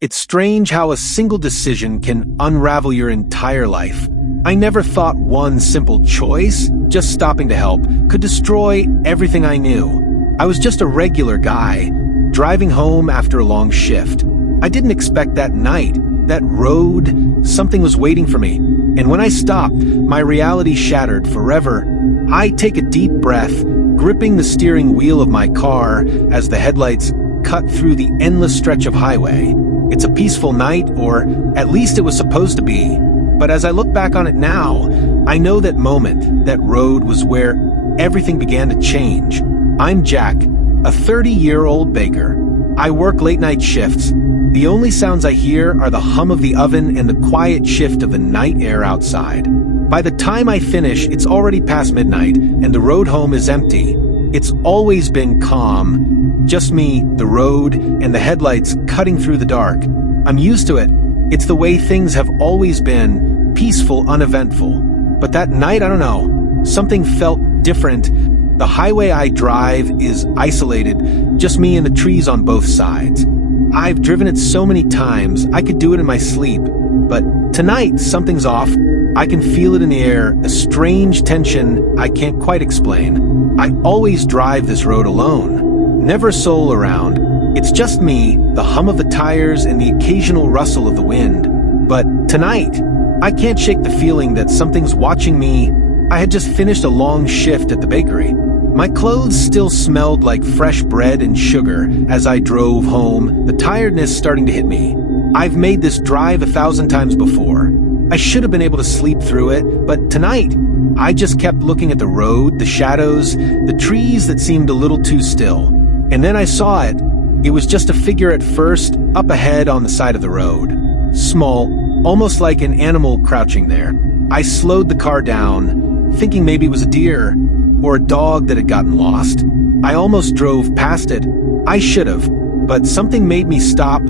It's strange how a single decision can unravel your entire life. I never thought one simple choice, just stopping to help, could destroy everything I knew. I was just a regular guy, driving home after a long shift. I didn't expect that night, that road, something was waiting for me. And when I stopped, my reality shattered forever. I take a deep breath, gripping the steering wheel of my car as the headlights cut through the endless stretch of highway. It's a peaceful night, or at least it was supposed to be. But as I look back on it now, I know that moment, that road, was where everything began to change. I'm Jack, a 30-year-old baker. I work late-night shifts. The only sounds I hear are the hum of the oven and the quiet shift of the night air outside. By the time I finish, it's already past midnight, and the road home is empty. It's always been calm. Just me, the road, and the headlights cutting through the dark. I'm used to it. It's the way things have always been, peaceful, uneventful. But that night, I don't know, something felt different. The highway I drive is isolated, just me and the trees on both sides. I've driven it so many times, I could do it in my sleep. But tonight, something's off. I can feel it in the air, a strange tension I can't quite explain. I always drive this road alone. Never a soul around. It's just me, the hum of the tires, and the occasional rustle of the wind. But tonight, I can't shake the feeling that something's watching me. I had just finished a long shift at the bakery. My clothes still smelled like fresh bread and sugar as I drove home, the tiredness starting to hit me. I've made this drive 1,000 times before. I should have been able to sleep through it, but tonight, I just kept looking at the road, the shadows, the trees that seemed a little too still. And then I saw it. It was just a figure at first, up ahead on the side of the road. Small, almost like an animal crouching there. I slowed the car down, thinking maybe it was a deer or a dog that had gotten lost. I almost drove past it. I should have, but something made me stop.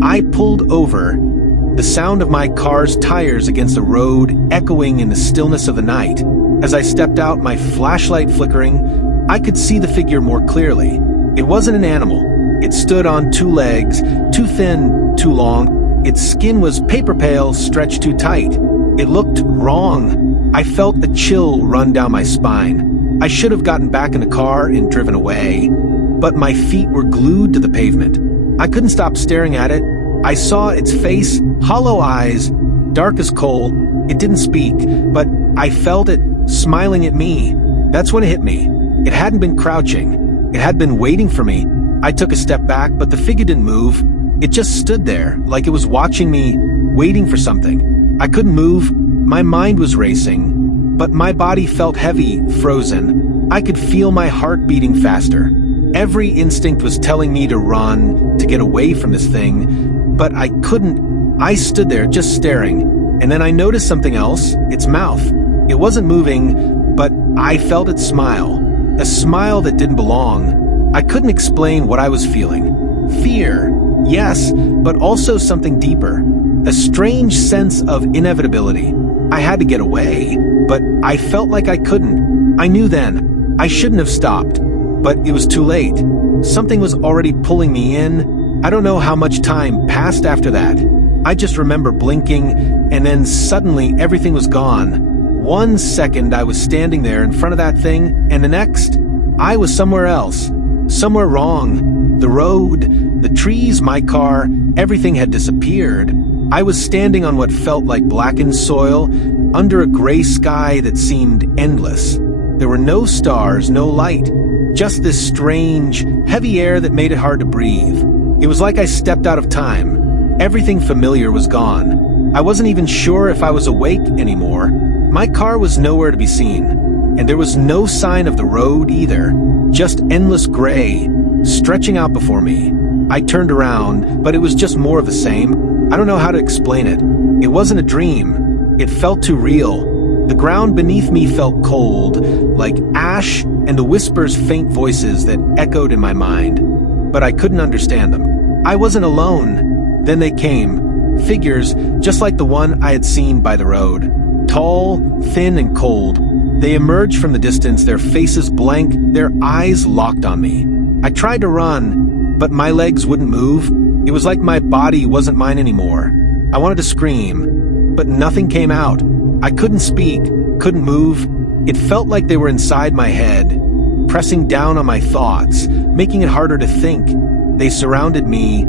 I pulled over, the sound of my car's tires against the road echoing in the stillness of the night. As I stepped out, my flashlight flickering, I could see the figure more clearly. It wasn't an animal. It stood on two legs, too thin, too long. Its skin was paper pale, stretched too tight. It looked wrong. I felt a chill run down my spine. I should have gotten back in the car and driven away, but my feet were glued to the pavement. I couldn't stop staring at it. I saw its face, hollow eyes, dark as coal. It didn't speak, but I felt it smiling at me. That's when it hit me. It hadn't been crouching. It had been waiting for me. I took a step back, but the figure didn't move. It just stood there, like it was watching me, waiting for something. I couldn't move. My mind was racing, but my body felt heavy, frozen. I could feel my heart beating faster. Every instinct was telling me to run, to get away from this thing, but I couldn't. I stood there just staring, and then I noticed something else, its mouth. It wasn't moving, but I felt it smile. A smile that didn't belong. I couldn't explain what I was feeling. Fear, yes, but also something deeper. A strange sense of inevitability. I had to get away, but I felt like I couldn't. I knew then. I shouldn't have stopped, but it was too late. Something was already pulling me in. I don't know how much time passed after that. I just remember blinking, and then suddenly everything was gone. 1 second I was standing there in front of that thing, and the next, I was somewhere else. Somewhere wrong. The road, the trees, my car, everything had disappeared. I was standing on what felt like blackened soil, under a gray sky that seemed endless. There were no stars, no light, just this strange, heavy air that made it hard to breathe. It was like I stepped out of time. Everything familiar was gone. I wasn't even sure if I was awake anymore. My car was nowhere to be seen, and there was no sign of the road either, just endless gray, stretching out before me. I turned around, but it was just more of the same. I don't know how to explain it. It wasn't a dream. It felt too real. The ground beneath me felt cold, like ash, and the whispers faint voices that echoed in my mind. But I couldn't understand them. I wasn't alone. Then they came. Figures, just like the one I had seen by the road. Tall, thin, and cold. They emerged from the distance, their faces blank, their eyes locked on me. I tried to run, but my legs wouldn't move. It was like my body wasn't mine anymore. I wanted to scream, but nothing came out. I couldn't speak, couldn't move. It felt like they were inside my head, pressing down on my thoughts, making it harder to think. They surrounded me,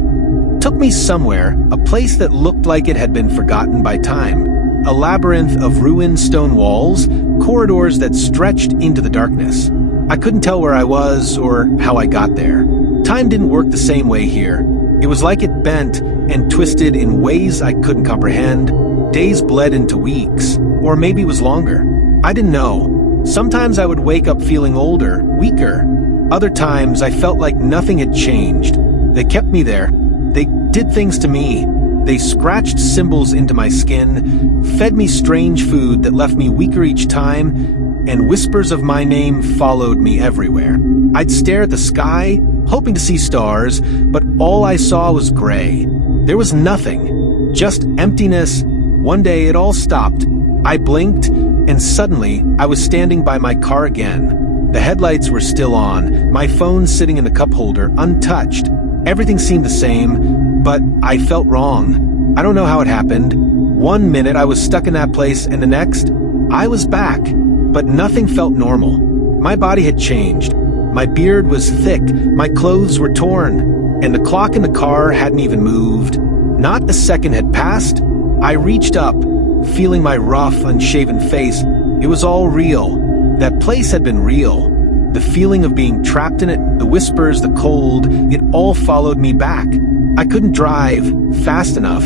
took me somewhere, a place that looked like it had been forgotten by time. A labyrinth of ruined stone walls, corridors that stretched into the darkness. I couldn't tell where I was or how I got there. Time didn't work the same way here. It was like it bent and twisted in ways I couldn't comprehend. Days bled into weeks, or maybe it was longer. I didn't know. Sometimes I would wake up feeling older, weaker. Other times I felt like nothing had changed. They kept me there. They did things to me. They scratched symbols into my skin, fed me strange food that left me weaker each time, and whispers of my name followed me everywhere. I'd stare at the sky, hoping to see stars, but all I saw was gray. There was nothing, just emptiness. One day it all stopped. I blinked, and suddenly I was standing by my car again. The headlights were still on, my phone sitting in the cup holder, untouched. Everything seemed the same, but I felt wrong. I don't know how it happened. One minute I was stuck in that place, and the next, I was back. But nothing felt normal. My body had changed. My beard was thick, my clothes were torn, and the clock in the car hadn't even moved. Not a second had passed. I reached up, feeling my rough, unshaven face. It was all real. That place had been real. The feeling of being trapped in it, the whispers, the cold, it all followed me back. I couldn't drive fast enough.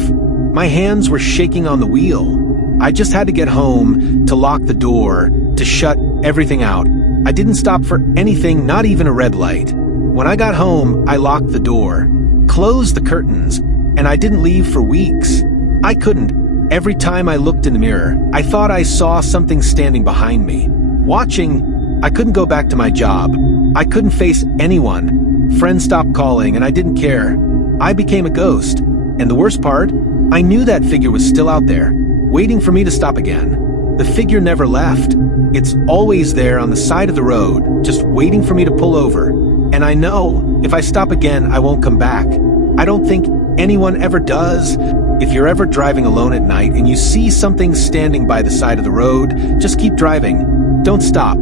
My hands were shaking on the wheel. I just had to get home, to lock the door, to shut everything out. I didn't stop for anything, not even a red light. When I got home, I locked the door, closed the curtains, and I didn't leave for weeks. I couldn't. Every time I looked in the mirror, I thought I saw something standing behind me, watching. I couldn't go back to my job. I couldn't face anyone. Friends stopped calling, and I didn't care. I became a ghost. And the worst part, I knew that figure was still out there, waiting for me to stop again. The figure never left. It's always there on the side of the road, just waiting for me to pull over. And I know, if I stop again, I won't come back. I don't think anyone ever does. If you're ever driving alone at night and you see something standing by the side of the road, just keep driving. Don't stop.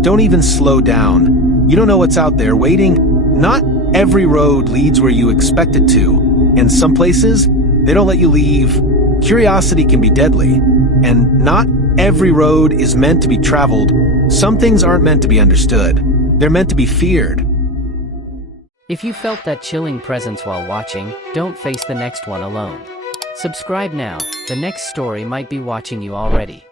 Don't even slow down. You don't know what's out there waiting. Not every road leads where you expect it to. And some places, they don't let you leave. Curiosity can be deadly. And not every road is meant to be traveled. Some things aren't meant to be understood. They're meant to be feared. If you felt that chilling presence while watching, don't face the next one alone. Subscribe now. The next story might be watching you already.